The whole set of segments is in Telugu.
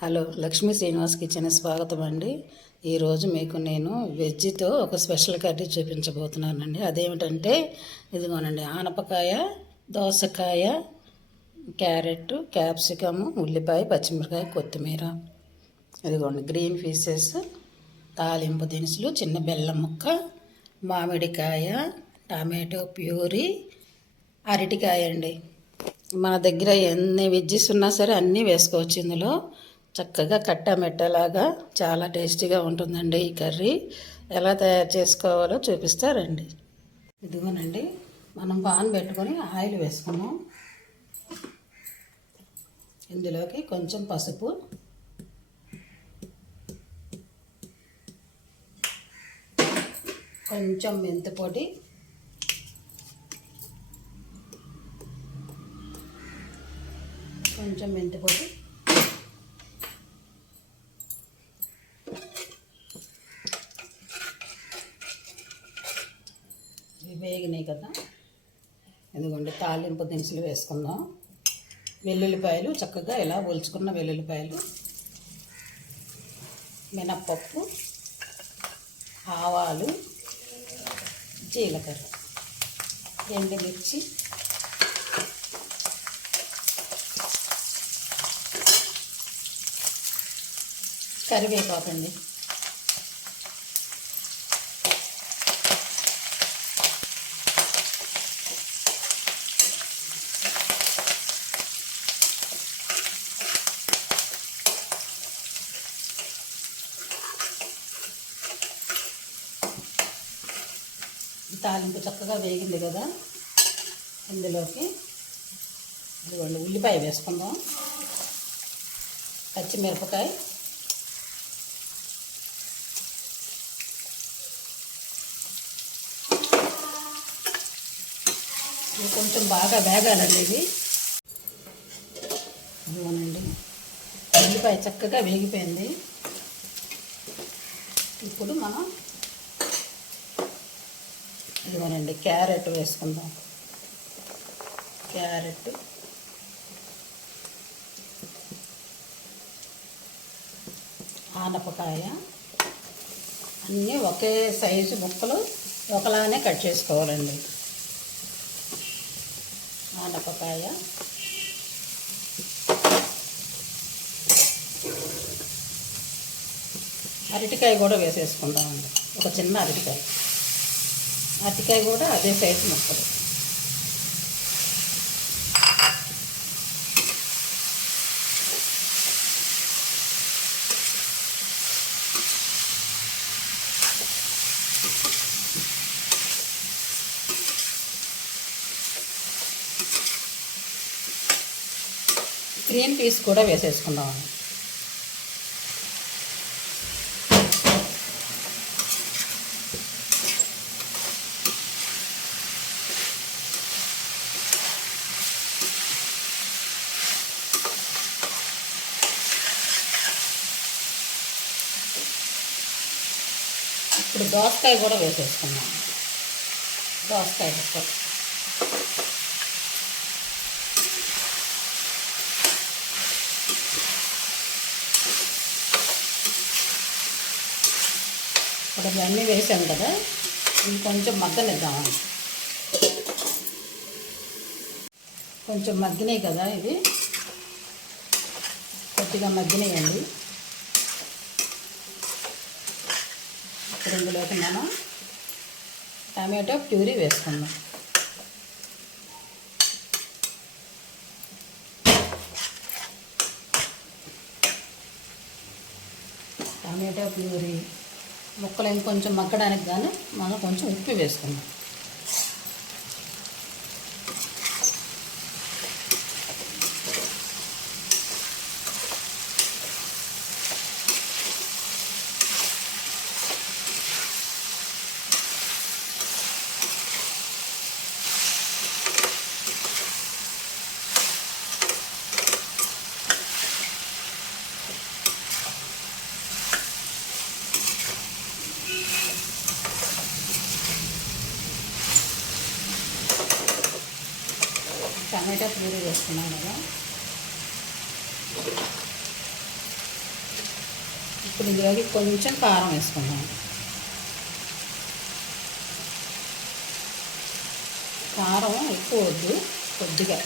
హలో, లక్ష్మీ శ్రీనివాస్ కిచెన్ స్వాగతం అండి. ఈరోజు మీకు నేను వెజ్తో ఒక స్పెషల్ కర్రీ చూపించబోతున్నానండి. అదేమిటంటే ఇదిగోనండి, ఆనపకాయ, దోసకాయ, క్యారెట్, క్యాప్సికము, ఉల్లిపాయ, పచ్చిమిరకాయ, కొత్తిమీర, ఇదిగోండి గ్రీన్ పీసెస్, తాలింపు దినుసులు, చిన్న బెల్లం ముక్క, మామిడికాయ, టమాటో ప్యూరీ, అరటికాయ అండి. మన దగ్గర ఎన్ని వెజ్జెస్ ఉన్నా సరే అన్నీ వేసుకోవచ్చు. ఇందులో చక్కగా కట్టమెట్టలాగా చాలా టేస్టీగా ఉంటుందండి ఈ కర్రీ. ఎలా తయారు చేసుకోవాలో చూపిస్తారండి. ఇదిగోనండి, మనం పాన్ పెట్టుకొని ఆయిల్ వేసుకున్నాం. ఇందులోకి కొంచెం పసుపు, కొంచెం మెంతిపొడి, కొంచెం మెంతిపొడి, ఇవి వేగినాయి కదా. ఎందుకంటే తాలింపు దినుసులు వేసుకుందాం. వెల్లుల్లిపాయలు చక్కగా ఇలా ఒలుచుకున్న వెల్లుల్లిపాయలు, మినప్పప్పు, ఆవాలు, జీలకర్ర, ఎండుమిర్చి, కరివేపాకండి. తాలింపు చక్కగా వేగింది కదా. ఇందులోకి ఇదిగోండి ఉల్లిపాయ వేసుకుందాం, పచ్చిమిరపకాయ, ఇది కొంచెం బాగా వేగాలండి. ఇది ఇదిగోనండి, ఉల్లిపాయ చక్కగా వేగిపోయింది. ఇప్పుడు మనం ఇదిగోనండి క్యారెట్ వేసుకుందాం. క్యారెట్, ఆనపకాయ అన్నీ ఒకే సైజు ముక్కలు ఒకలానే కట్ చేసుకోవాలండి. ఆనపకాయ, అరటికాయ కూడా వేసేసుకుందామండి. ఒక చిన్న అరటికాయ కూడా అదే సైజు ముక్కలు. గ్రీన్ పీస్ కూడా వేసేసుకుందామండి. ఇప్పుడు దోసకాయ కూడా వేసేసుకున్నాం. దోసకాయ ముక్కలు, ఇప్పుడు ఇవన్నీ వేసాం కదా, ఇవి కొంచెం మగ్గనిద్దామండి. కొంచెం మగ్గినాయి కదా, ఇవి కొద్దిగా మగ్గినాయండి. ఇప్పుడు ఇందులోకి మనం టమాటో ప్యూరీ వేసుకుందాం. టమాటో ప్యూరీ ముక్కలు ఇంకొంచెం మగ్గడానికి కానీ మనం కొంచెం ఉప్పు వేసుకుందాం. టమాటా ప్యూరీ వేసుకున్నాం కదా. ఇప్పుడు ఇందులోకి కొంచెం కారం వేసుకుందాం. కారం ఎక్కువ వద్దు, కొద్దిగా.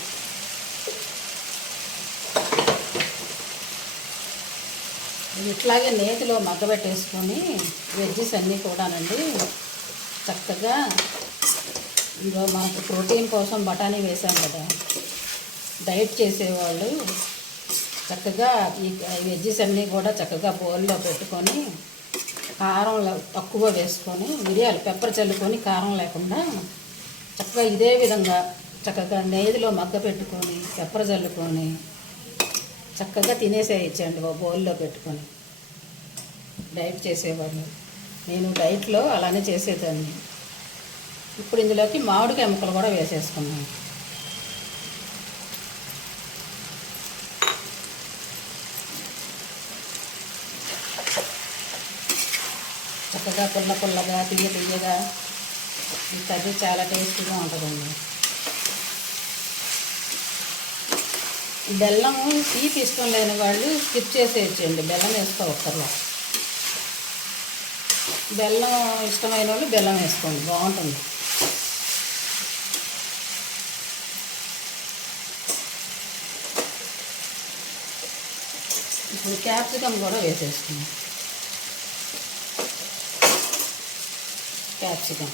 ఇట్లాగే నేతిలో మగ్గబెట్టేసుకొని వెజ్జెస్ అన్నీ కూడానండి చక్కగా, ఇందులో మనకు ప్రోటీన్ కోసం బఠానీ వేసాం కదా, డైట్ చేసేవాళ్ళు చక్కగా ఈ వెజ్జెస్ అన్నీ కూడా చక్కగా బౌల్లో పెట్టుకొని కారం తక్కువ వేసుకొని మిరియాలు పెప్పర్ చల్లుకొని కారం లేకుండా చక్కగా ఇదే విధంగా చక్కగా నేతిలో మగ్గ పెట్టుకొని పెప్పర్ చల్లుకొని చక్కగా తినేసేయచ్చండి ఒక బౌల్లో పెట్టుకొని. డైట్ చేసేవాళ్ళు, నేను డైట్లో అలానే చేసేదాన్ని. ఇప్పుడు ఇందులోకి మామిడికాయ ముక్కలు కూడా వేసేసుకున్నాను. చక్కగా పుల్లగా తీయగా ఈ కర్రీ చాలా టేస్టీగా ఉంటుందండి. బెల్లం తీపి ఇష్టం లేని వాళ్ళు స్కిప్ చేసేయచ్చండి, బెల్లం వేసుకోవక్కర్లా. బెల్లం ఇష్టమైన వాళ్ళు బెల్లం వేసుకోండి, బాగుంటుంది. ఇప్పుడు క్యాప్సికమ్ కూడా వేసేసుకుందాం. క్యాప్సికమ్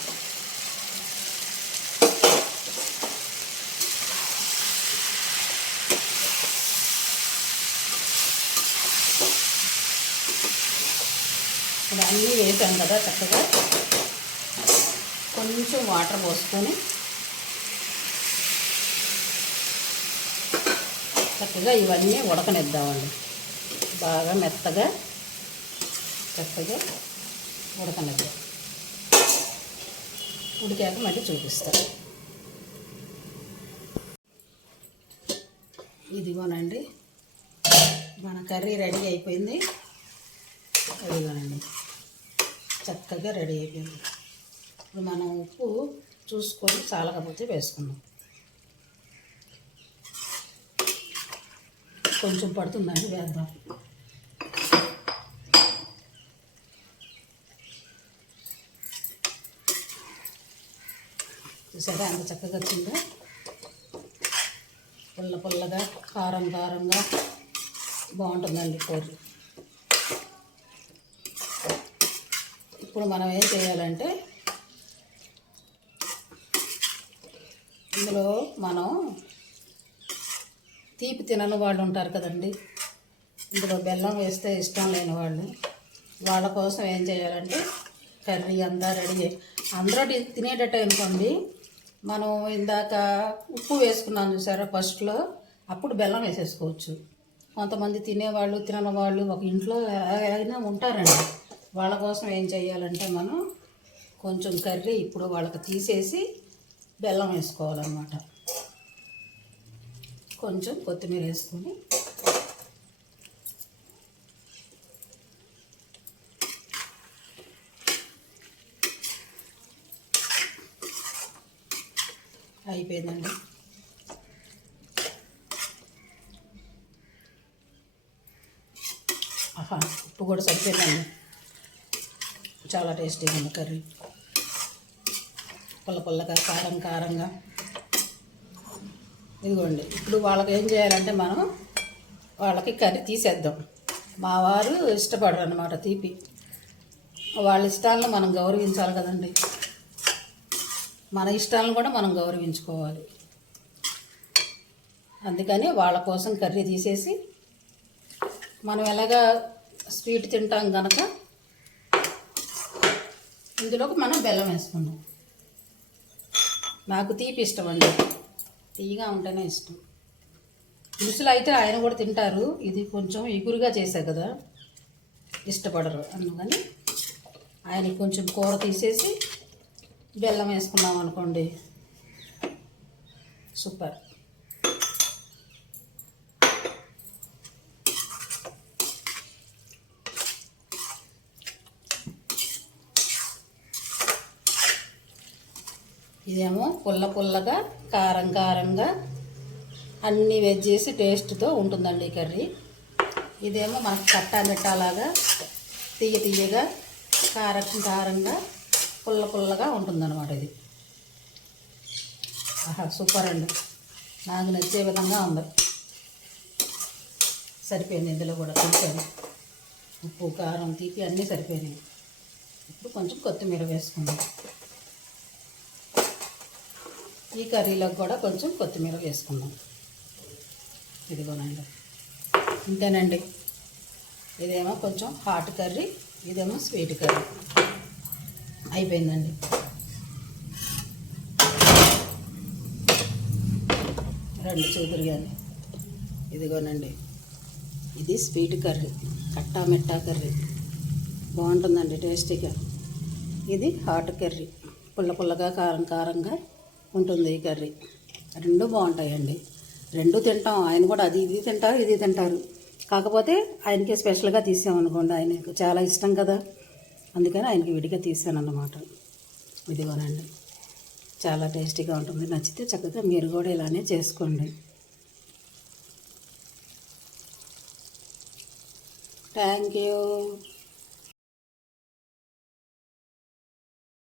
ఇప్పుడు అన్నీ వేసాం కదా, చక్కగా కొంచెం వాటర్ పోసుకొని చక్కగా ఇవన్నీ ఉడకనిద్దామండి. బాగా మెత్తగా చక్కగా ఉడకనిద్దాం. ఉడికాక మళ్ళీ చూపిస్తాను. ఇదిగోనండి మన కర్రీ రెడీ అయిపోయింది. ఇదిగోనండి చక్కగా రెడీ అయిపోయింది. ఇప్పుడు మనం ఉప్పు చూసుకొని చాలకపోతే వేసుకుందాం. కొంచెం పడుతుందండి, వేద్దాం. చూసారా అంత చక్కగా వచ్చిందో, పుల్లగా కారంగా బాగుంటుందండి కూర. ఇప్పుడు మనం ఏం చేయాలంటే ఇందులో మనం తీపి తినని వాళ్ళు ఉంటారు కదండి, ఇందులో బెల్లం వేస్తే ఇష్టం లేని వాళ్ళు, వాళ్ళ కోసం ఏం చేయాలంటే కర్రీ అంతా రెడీ అందరూ తినేటట్టు అనుకోండి. మనం ఇందాక ఉప్పు వేసుకున్నాం చూసారా ఫస్ట్లో, అప్పుడు బెల్లం వేసేసుకోవచ్చు. కొంతమంది తినేవాళ్ళు తినని వాళ్ళు ఒక ఇంట్లో అయినా ఉంటారండి. వాళ్ళ కోసం ఏం చేయాలంటే మనం కొంచెం కర్రీ ఇప్పుడు వాళ్ళకి తీసేసి బెల్లం వేసుకోవాలన్నమాట. కొంచెం కొత్తిమీర వేసుకొని అయిపోయిందండి. ఆహా, ఉప్పు కూడా సరిపోయిందండి. చాలా టేస్టీగా ఉంది కర్రీ, పుల్లగా కారంగా. ఇదిగోండి ఇప్పుడు వాళ్ళకి ఏం చేయాలంటే మనం వాళ్ళకి కర్రీ తీసేద్దాం. మా వారు ఇష్టపడరు అన్నమాట తీపి, వాళ్ళ ఇష్టాలను మనం గౌరవించాలి కదండి. మన ఇష్టాలను కూడా మనం గౌరవించుకోవాలి. అందుకని వాళ్ళ కోసం కర్రీ తీసేసి మనం ఎలాగా స్వీట్ తింటాం కనుక ఇందులోకి మనం బెల్లం వేసుకుందాం. నాకు తీపి ఇష్టం అండి, తీయగా ఉంటేనే ఇష్టం. పులుసులు అయితే ఆయన కూడా తింటారు, ఇది కొంచెం ఎగురుగా చేశా కదా, ఇష్టపడరు. అందుకని ఆయనకి కొంచెం కూర తీసేసి బెల్లం వేసుకున్నాం అనుకోండి, సూపర్. ఇదేమో పుల్లగా కారంగా అన్నీ వెజ్ చేసి టేస్ట్తో ఉంటుందండి ఈ కర్రీ. ఇదేమో మనకు కట్టా మిట్టాలాగా తీయగా కారంగా పుల్లగా ఉంటుందన్నమాట ఇది. ఆహా, సూపర్ అండి, నాకు నచ్చే విధంగా ఉంది. సరిపోయింది, ఇందులో కూడా కొంచెం ఉప్పు కారం తీపి అన్నీ సరిపోయినాయి. ఇప్పుడు కొంచెం కొత్తిమీర వేసుకుందాం. ఈ కర్రీలోకి కూడా కొంచెం కొత్తిమీర వేసుకుందాం. ఇదిగోనండి, ఇంతేనండి. ఇదేమో కొంచెం హాట్ కర్రీ, ఇదేమో స్వీట్ కర్రీ. అయిపోయిందండి. రెండు చూదురు కానీ. ఇదిగోనండి, ఇది స్వీట్ కర్రీ, కట్టా మిట్టా కర్రీ, బాగుంటుందండి టేస్టీగా. ఇది హాట్ కర్రీ, పుల్లగా కారంగా ఉంటుంది ఈ కర్రీ. రెండు బాగుంటాయండి, రెండు తింటాం. ఆయన కూడా అది ఇది తింటారు, ఇది తింటారు. కాకపోతే ఆయనకి స్పెషల్గా తీసామనుకోండి, ఆయనకు చాలా ఇష్టం కదా, అందుకని ఆయనకి విడిగా తీసాను అన్నమాట. ఇదిగోనండి, చాలా టేస్టీగా ఉంటుంది. నచ్చితే చక్కగా మీరు కూడా ఇలానే చేసుకోండి. Thank you.